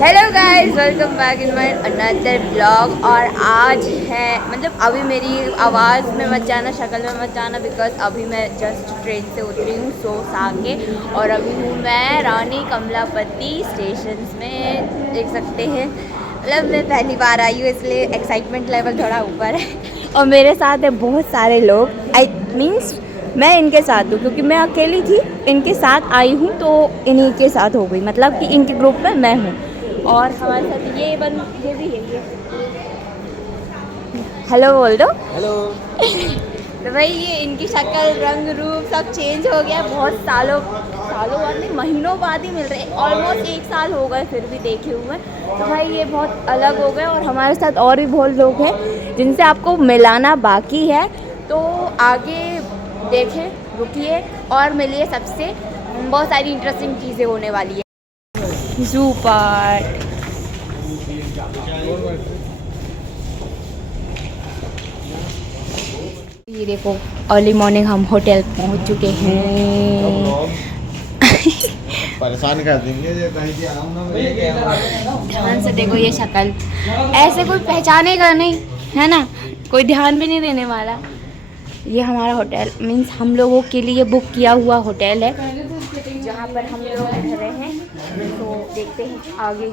Hello guys, welcome back in my another blog. और आज है मतलब अभी मेरी आवाज़ में मत जाना, शक्ल में मत जाना, बिकॉज अभी मैं जस्ट ट्रेन से उतरी हूँ सो के। और अभी हूँ मैं रानी कमलापति स्टेशन में, देख सकते हैं। मतलब मैं पहली बार आई हूँ इसलिए एक्साइटमेंट लेवल थोड़ा ऊपर है। और मेरे साथ है बहुत सारे लोग, आई मीन्स मैं इनके साथ हूँ क्योंकि मैं अकेली थी, इनके साथ आई हूँ तो इन्हीं के साथ हो गई, मतलब कि इनके ग्रुप में मैं हूँ। और हमारे साथ ये भी है ये। हेलो बोल दो। हेलो। तो भाई ये इनकी शक्ल, रंग, रूप सब चेंज हो गया। बहुत सालों सालों बाद नहीं, महीनों बाद ही मिल रहे हैं। ऑलमोस्ट 1 साल हो गए फिर भी देखे हुए। तो भाई ये बहुत अलग हो गए। और हमारे साथ और भी बहुत लोग हैं जिनसे आपको मिलाना बाकी है, तो आगे देखें, रुकिए और मिलिए सबसे। बहुत सारी इंटरेस्टिंग चीज़ें होने वाली है। Zoo park. ये देखो, अर्ली मॉर्निंग हम होटल पहुंच चुके हैं। परेशान कर देंगे ये कहीं से आऊं ना मैं। ध्यान से देखो ये शक्ल, ऐसे कोई पहचानेगा नहीं, है ना, कोई ध्यान भी नहीं देने वाला। ये हमारा होटल मीन्स हम लोगों के लिए बुक किया हुआ होटल है, जहाँ पर हम लोग रह रहे हैं। तो देखते हैं आगे,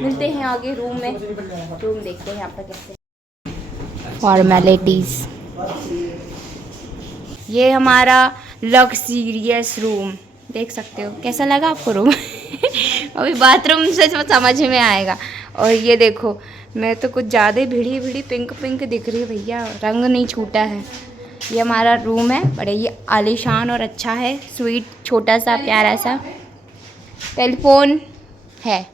मिलते हैं आगे रूम में। रूम देखते हैं यहाँ पर कैसे फॉर्मेलिटीज़। ये हमारा लग्जरियस रूम, देख सकते हो। कैसा लगा आपको रूम? अभी बाथरूम से समझ में आएगा। और ये देखो, मैं तो कुछ ज़्यादा ही भिड़ी भिड़ी पिंक पिंक दिख रही है भैया, रंग नहीं छूटा है। ये हमारा रूम है, बड़े ही आलीशान और अच्छा है, स्वीट, छोटा सा प्यारा सा। टेलीफोन है।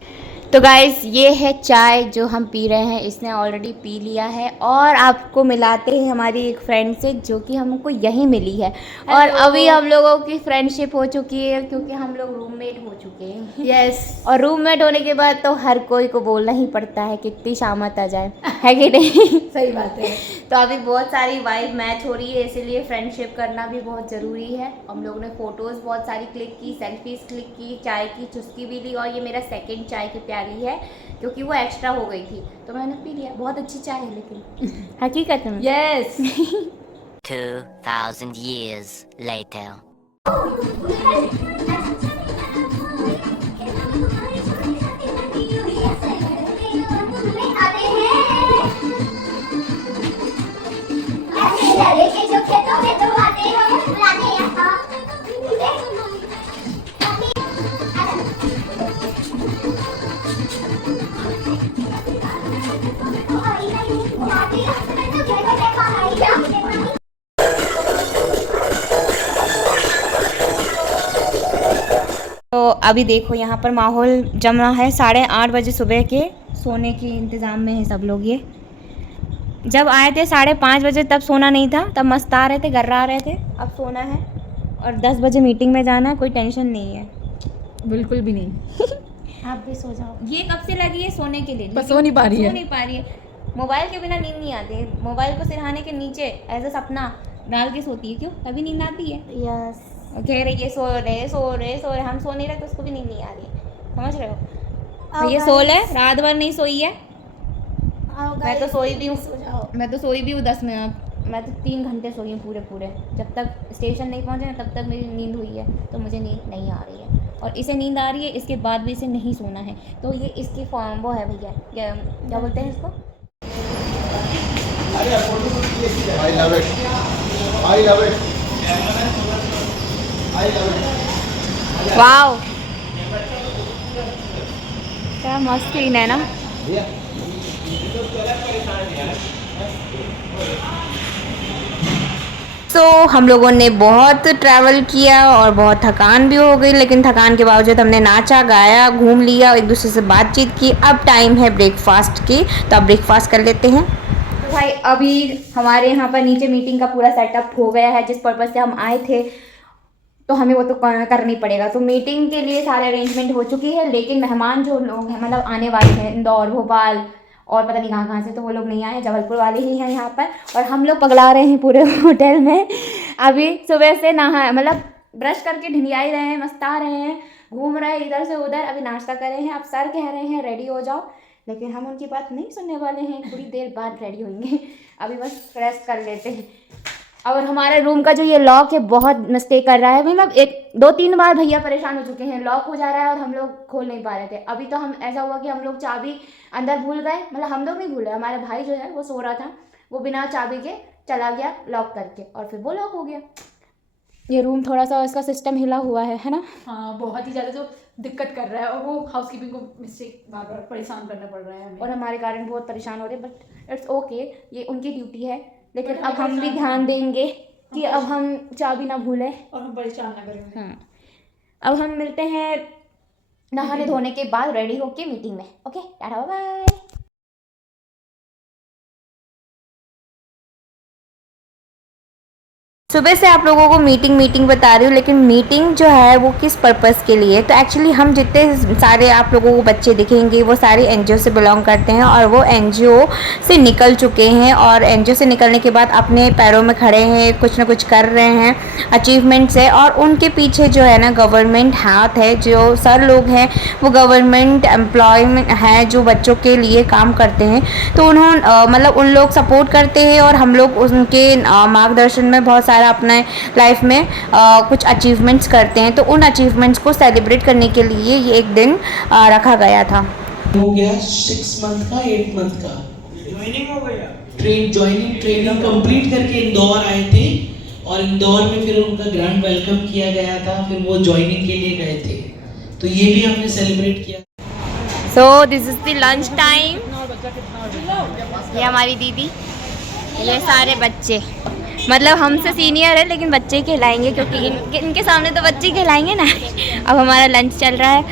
तो गाइस ये है चाय जो हम पी रहे हैं, इसने ऑलरेडी पी लिया है। और आपको मिलाते हैं हमारी एक फ्रेंड से जो कि हमको यहीं मिली है। और अभी हम लोगों की फ्रेंडशिप हो चुकी है क्योंकि हम लोग रूममेट हो चुके हैं। यस। और रूममेट होने के बाद तो हर कोई को बोलना ही पड़ता है कितनी शामत आ जाए, है कि नहीं? सही बात है। तो अभी बहुत सारी वाइब मैच हो रही है, इसीलिए फ्रेंडशिप करना भी बहुत ज़रूरी है। हम लोगों ने फ़ोटोज़ बहुत सारी क्लिक की, सेल्फीज़ क्लिक की, चाय की चुस्की भी ली। और ये मेरा सेकंड चाय की प्याली है क्योंकि वो एक्स्ट्रा हो गई थी तो मैंने पी लिया। बहुत अच्छी चाय है लेकिन हकीकत में। यस। 2000 years later. तो अभी देखो यहाँ पर माहौल जमा है। 8:30 बजे सुबह के, सोने के इंतज़ाम में है सब लोग। ये जब आए थे 5:30 बजे तब सोना नहीं था, तब मस्त आ रहे थे, गर्रा रहे थे। अब सोना है और 10 बजे मीटिंग में जाना है, कोई टेंशन नहीं है। बिल्कुल भी नहीं। आप भी सो जाओ। ये कब से लगी है सोने के लिए, बस सो नहीं पा रही है। सो नहीं पा रही है। मोबाइल के बिना नींद नहीं आती। मोबाइल को सिरहाने के नीचे ऐसा सपना डाल के सोती है। क्यों, तभी नींद आती है। यस। कह रही है सो रहे, हम सो नहीं रहे तो उसको भी नींद नहीं आ रही है, समझ रहे हो? ये सो ले, रात भर नहीं सोई है। मैं तो सोई भी हूँ, 10 मिनट। मैं तो 3 घंटे सोई हूँ पूरे। जब तक स्टेशन नहीं पहुँचे ना तब तक मेरी नींद हुई है, तो मुझे नींद नहीं आ रही है। और इसे नींद आ रही है, इसके बाद भी इसे नहीं सोना है। तो ये इसकी फॉर्म वो है भैया, क्या बोलते हैं इसको? I love it. I love it. I love it. Wow, क्या मस्त सीन है ना। हम लोगों ने बहुत ट्रैवल किया और बहुत थकान भी हो गई, लेकिन थकान के बावजूद हमने नाचा, गाया, घूम लिया, एक दूसरे से बातचीत की। अब टाइम है ब्रेकफास्ट की, तो अब ब्रेकफास्ट कर लेते हैं। तो भाई अभी हमारे यहाँ पर नीचे मीटिंग का पूरा सेटअप हो गया है। जिस पर्पज़ से हम आए थे तो हमें वो तो करनी पड़ेगा। तो मीटिंग के लिए सारे अरेंजमेंट हो चुकी है, लेकिन मेहमान जो लोग हैं मतलब आने वाले हैं इंदौर, भोपाल और पता नहीं कहाँ से, तो वो लोग नहीं आए, जबलपुर वाले ही हैं यहाँ पर। और हम लोग पगला रहे हैं पूरे होटल में। अभी सुबह से नहा मतलब ब्रश करके ढिंढिया ही रहे हैं, मस्ता रहे हैं, घूम रहे हैं इधर से उधर। अभी नाश्ता कर रहे हैं, अब सर कह रहे हैं रेडी हो जाओ, लेकिन हम उनकी बात नहीं सुनने वाले हैं, थोड़ी देर बाद रेडी होंगे। अभी बस फ्रेश कर लेते हैं। और हमारे रूम का जो ये लॉक है बहुत मिस्टेक कर रहा है, मतलब 1-2-3 बार भैया परेशान हो चुके हैं, लॉक हो जा रहा है और हम लोग खोल नहीं पा रहे थे। अभी तो हम ऐसा हुआ कि हम लोग चाबी अंदर भूल गए, मतलब हम लोग नहीं भूले, हमारे भाई जो है वो सो रहा था, वो बिना चाबी के चला गया लॉक करके, और फिर वो लॉक हो गया। ये रूम थोड़ा सा इसका सिस्टम हिला हुआ है ना। हाँ, बहुत ही ज़्यादा जो दिक्कत कर रहा है, और वो हाउसकीपिंग को मिस्टेक बार बार परेशान करना पड़ रहा है हमें, और हमारे कारण बहुत परेशान हो रहे हैं, बट इट्स ओके, ये उनकी ड्यूटी है। लेकिन अब हम भी ध्यान देंगे कि अब हम चाबी ना भूलें और हम परेशान ना करें। हाँ, अब हम मिलते हैं नहाने धोने के बाद रेडी होके मीटिंग में। Okay, tata bye bye. सुबह से आप लोगों को मीटिंग बता रही हूँ, लेकिन मीटिंग जो है वो किस पर्पस के लिए, तो एक्चुअली हम जितने सारे आप लोगों को बच्चे दिखेंगे वो सारे एनजीओ से बिलोंग करते हैं, और वो एनजीओ से निकल चुके हैं, और एनजीओ से निकलने के बाद अपने पैरों में खड़े हैं, कुछ ना कुछ कर रहे हैं, अचीवमेंट्स है, और उनके पीछे जो है ना गवर्नमेंट हाथ है। जो सर लोग हैं वो गवर्नमेंट एम्प्लॉयमेंट है जो बच्चों के लिए काम करते हैं, तो उन्होंने मतलब उन लोग सपोर्ट करते हैं, और हम लोग उनके मार्गदर्शन में बहुत सारा अपने लाइफ में कुछ अचीवमेंट्स करते हैं। तो उन अचीवमेंट्स को सेलिब्रेट करने के लिए ये एक दिन रखा गया था। हो गया 6 मंथ का 8 मंथ का ज्वाइनिंग हो गया, ट्रेनिंग कंप्लीट करके इंदौर आए थे, और इंदौर में फिर उनका ग्रैंड वेलकम किया गया था, फिर वो ज्वाइनिंग के लिए गए थे, तो ये भी हमने सेलिब्रेट किया। So this is the lunch time. ये हमारी दीदी, ये सारे बच्चे, मतलब हमसे सीनियर है लेकिन बच्चे कहलाएंगे, क्योंकि इनके सामने तो बच्चे कहलाएंगे ना। अब हमारा लंच चल रहा है,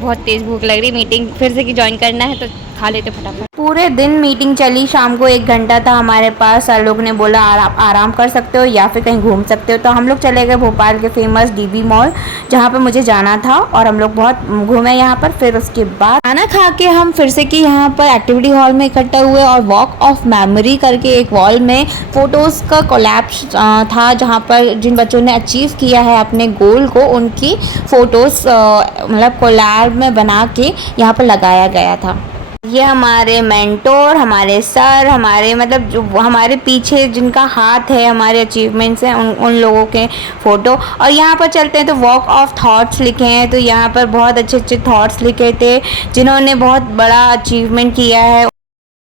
बहुत तेज़ भूख लग रही, मीटिंग फिर से ज्वाइन करना है तो खा लेते फटाफट। पूरे दिन मीटिंग चली, शाम को 1 घंटा था हमारे पास। सर लोग ने बोला आराम कर सकते हो या फिर कहीं घूम सकते हो, तो हम लोग चले गए भोपाल के फेमस डीवी मॉल, जहाँ पे मुझे जाना था, और हम लोग बहुत घूमे यहाँ पर। फिर उसके बाद खाना खा के हम फिर से कि यहाँ पर एक्टिविटी हॉल में इकट्ठा हुए, और वॉक ऑफ मेमोरी करके एक वॉल में फ़ोटोज़ का कोलैप्स था, जहाँ पर जिन बच्चों ने अचीव किया है अपने गोल को, उनकी फ़ोटोज़ मतलब कोलैब में बना के यहाँ पर लगाया गया था। ये हमारे मेंटोर, हमारे सर, हमारे मतलब जो हमारे पीछे जिनका हाथ है, हमारे अचीवमेंट्स हैं, उन लोगों के फ़ोटो। और यहाँ पर चलते हैं तो वॉक ऑफ थॉट्स लिखे हैं, तो यहाँ पर बहुत अच्छे थॉट्स लिखे थे जिन्होंने बहुत बड़ा अचीवमेंट किया है।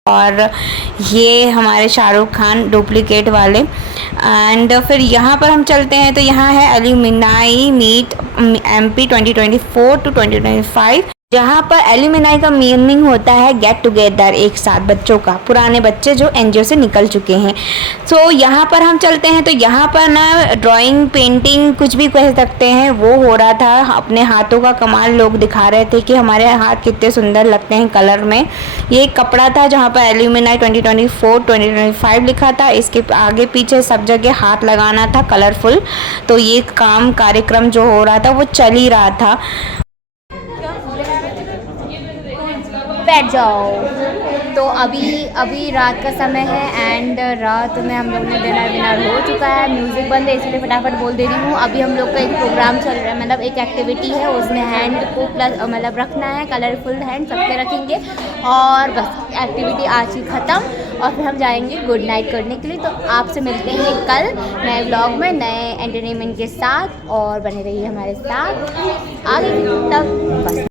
और ये हमारे शाहरुख खान डुप्लीकेट वाले। एंड फिर यहाँ पर हम चलते हैं तो यहाँ है एल्यूमिनाई मीट MP 2024 to 2025, जहाँ पर एल्यूमिनाई का मीनिंग होता है गेट टुगेदर, एक साथ बच्चों का, पुराने बच्चे जो एनजीओ से निकल चुके हैं। तो यहाँ पर हम चलते हैं तो यहाँ पर ना ड्राइंग, पेंटिंग, कुछ भी कह सकते हैं, वो हो रहा था। अपने हाथों का कमाल लोग दिखा रहे थे कि हमारे हाथ कितने सुंदर लगते हैं कलर में। ये एक कपड़ा था जहाँ पर एल्यूमिनाई 2024-2025 लिखा था, इसके आगे पीछे सब जगह हाथ लगाना था कलरफुल। तो ये कार्यक्रम जो हो रहा था वो चल ही रहा था। बैठ जाओ। तो अभी रात का समय है, एंड रात में हम लोग ने डिनर हो चुका है, म्यूज़िक बंद है इसलिए फटाफट बोल दे रही हूँ। अभी हम लोग का एक प्रोग्राम चल रहा है, मतलब एक एक्टिविटी है, उसमें हैंड को प्लस मतलब रखना है, कलरफुल हैंड सबके रखेंगे, और बस एक्टिविटी आज ही ख़त्म, और फिर हम जाएंगे गुड नाइट करने के लिए। तो आपसे मिलते हैं कल नए व्लॉग में नए एंटरटेनमेंट के साथ, और बने रहिए हमारे साथ आगे तक। बस।